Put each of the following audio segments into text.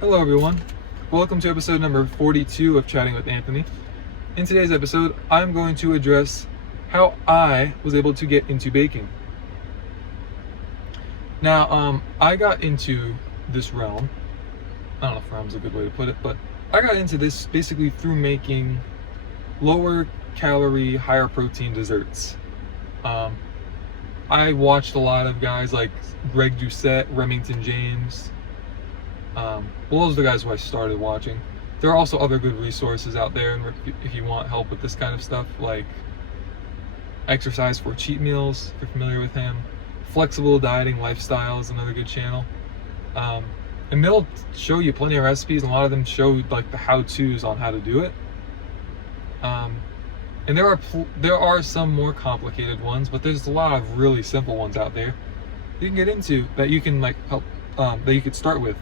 Hello everyone, welcome to episode number 42 of Chatting with Anthony. In today's episode, I'm going to address how I was able to get into baking. Now, I got into this realm, I don't know if realm is a good way to put it, but I got into this basically through making lower calorie, higher protein desserts. I watched a lot of guys like Greg Doucette, Remington James. Those are the guys who I started watching. There are also other good resources out there if you want help with this kind of stuff, like Exercise for Cheat Meals, if you're familiar with him. Flexible Dieting Lifestyle is another good channel. And they'll show you plenty of recipes, and a lot of them show like the how-tos on how to do it. And there are some more complicated ones, but there's a lot of really simple ones out there you can get into that you can help that you could start with.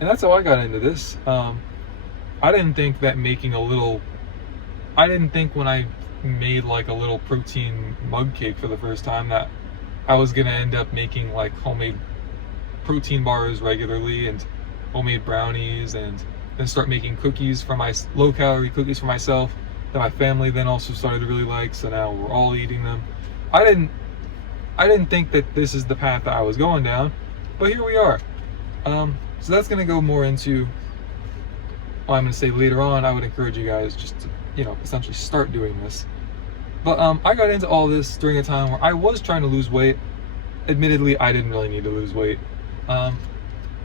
And that's how I got into this. I didn't think that when I made like a little protein mug cake for the first time that I was gonna end up making like homemade protein bars regularly and homemade brownies, and then start making cookies for my low calorie cookies for myself that my family then also started to really like, so now we're all eating them. I didn't think that this is the path that I was going down, but here we are. So that's going to go more into what I'm going to say later on. I would encourage you guys just to, essentially start doing this. But I got into all this during a time where I was trying to lose weight. Admittedly, I didn't really need to lose weight.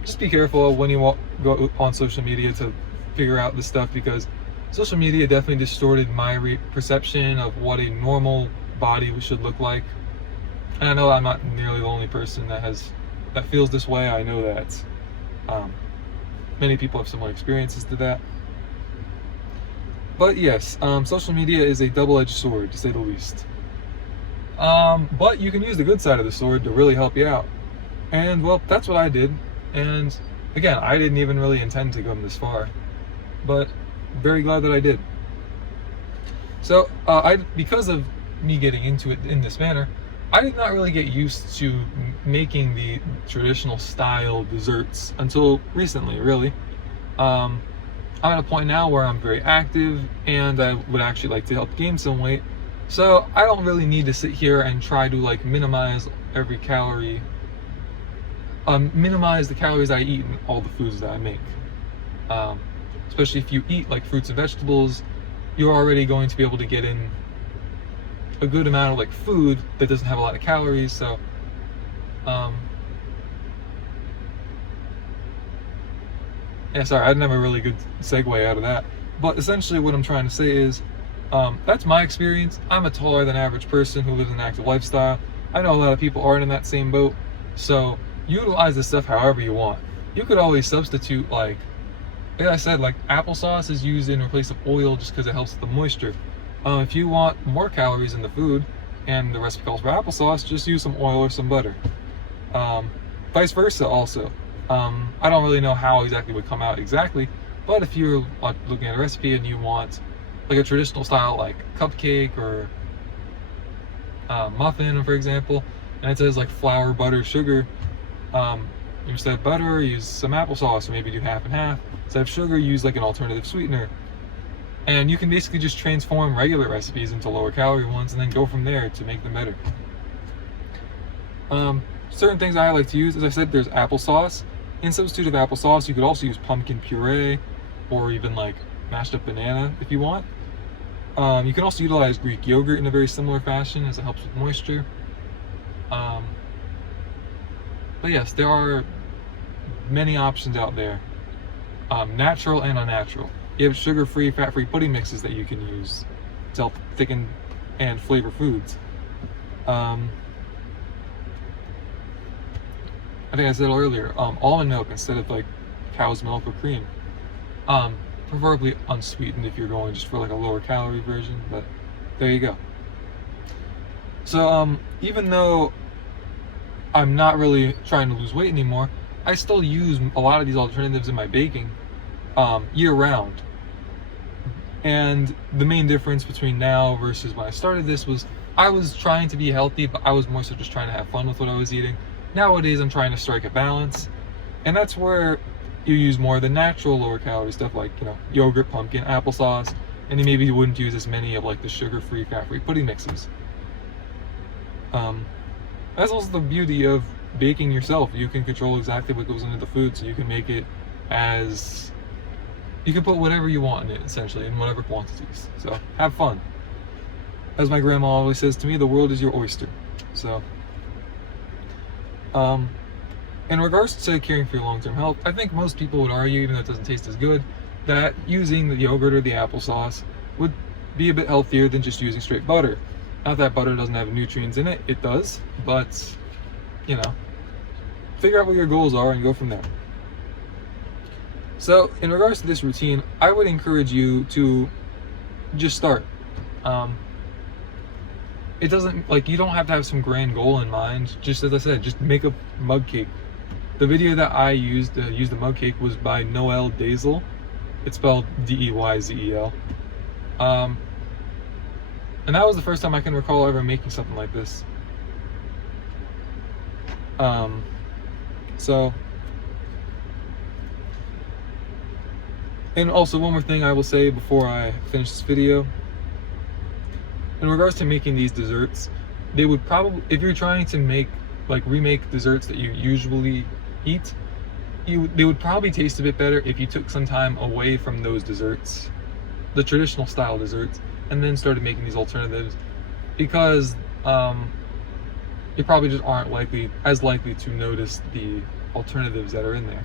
Just be careful when you go on social media to figure out this stuff, because social media definitely distorted my perception of what a normal body should look like. And I know I'm not nearly the only person that feels this way. I know that many people have similar experiences to that. But yes, social media is a double-edged sword, to say the least. But you can use the good side of the sword to really help you out. And well, that's what I did. And again, I didn't even really intend to go this far, but very glad that I did. So because of me getting into it in this manner, I did not really get used to making the traditional style desserts until recently, really. I'm at a point now where I'm very active and I would actually like to help gain some weight. So I don't really need to sit here and try to minimize every calorie, minimize the calories I eat in all the foods that I make. Especially if you eat like fruits and vegetables, you're already going to be able to get in a good amount of food that doesn't have a lot of calories. So sorry, I didn't have a really good segue out of that, but essentially what I'm trying to say is that's my experience. I'm a taller than average person who lives an active lifestyle. I know a lot of people aren't in that same boat, so utilize this stuff however you want. You could always substitute, like I said, applesauce is used in place of oil just because it helps with the moisture. If you want more calories in the food and the recipe calls for applesauce, just use some oil or some butter. Vice versa also. I don't really know how exactly it would come out exactly, but if you're looking at a recipe and you want a traditional style cupcake or muffin, for example, and it says flour, butter, sugar, instead of butter, use some applesauce, or maybe do half and half. Instead of sugar, use an alternative sweetener. And you can basically just transform regular recipes into lower calorie ones and then go from there to make them better. Certain things I like to use, as I said, there's applesauce. In substitute of applesauce, you could also use pumpkin puree or even mashed up banana if you want. You can also utilize Greek yogurt in a very similar fashion, as it helps with moisture. But yes, there are many options out there, natural and unnatural. You have sugar-free, fat-free pudding mixes that you can use to help thicken and flavor foods. I think I said earlier, almond milk instead of cow's milk or cream. Preferably unsweetened if you're going just for a lower calorie version, but there you go. So even though I'm not really trying to lose weight anymore, I still use a lot of these alternatives in my baking year round. And the main difference between now versus when I started this was I was trying to be healthy, but I was more so just trying to have fun with what I was eating. Nowadays, I'm trying to strike a balance, and that's where you use more of the natural lower calorie stuff like, you know, yogurt, pumpkin, applesauce, and then maybe you wouldn't use as many of like the sugar-free, fat-free pudding mixes. That's also the beauty of baking yourself. You can control exactly what goes into the food, so you can make it as, you can put whatever you want in it, essentially, in whatever quantities. So have fun. As my grandma always says to me, the world is your oyster. So in regards to caring for your long-term health, I think most people would argue, even though it doesn't taste as good, that using the yogurt or the applesauce would be a bit healthier than just using straight butter. Not that butter doesn't have nutrients in it, it does, but, you know, figure out what your goals are and go from there. So, in regards to this routine, I would encourage you to just start. It doesn't, like, you don't have to have some grand goal in mind. Just as I said, just make a mug cake. The video that I used to use the mug cake was by Noel Dazel. It's spelled Deyzel. And that was the first time I can recall ever making something like this. So, and also one more thing I will say before I finish this video. In regards to making these desserts, they would probably, if you're trying to make, like, remake desserts that you usually eat, they would probably taste a bit better if you took some time away from those desserts, the traditional style desserts, and then started making these alternatives, because you probably just aren't as likely to notice the alternatives that are in there.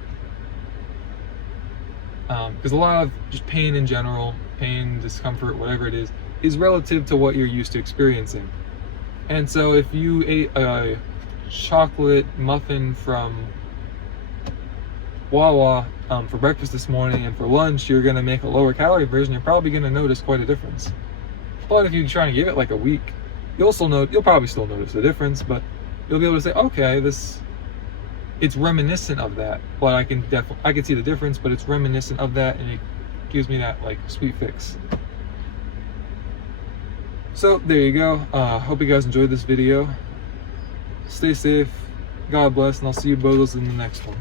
Because a lot of just pain in general, pain, discomfort, whatever it is relative to what you're used to experiencing. And so if you ate a chocolate muffin from Wawa for breakfast this morning, and for lunch you're going to make a lower calorie version, you're probably going to notice quite a difference. But if you try and give it like a week, you'll probably still notice the difference, but you'll be able to say, okay, it's reminiscent of that, but I can see the difference, but it's reminiscent of that, and it gives me that like sweet fix. So there you go. Hope you guys enjoyed this video. Stay safe, God bless, and I'll see you both in the next one.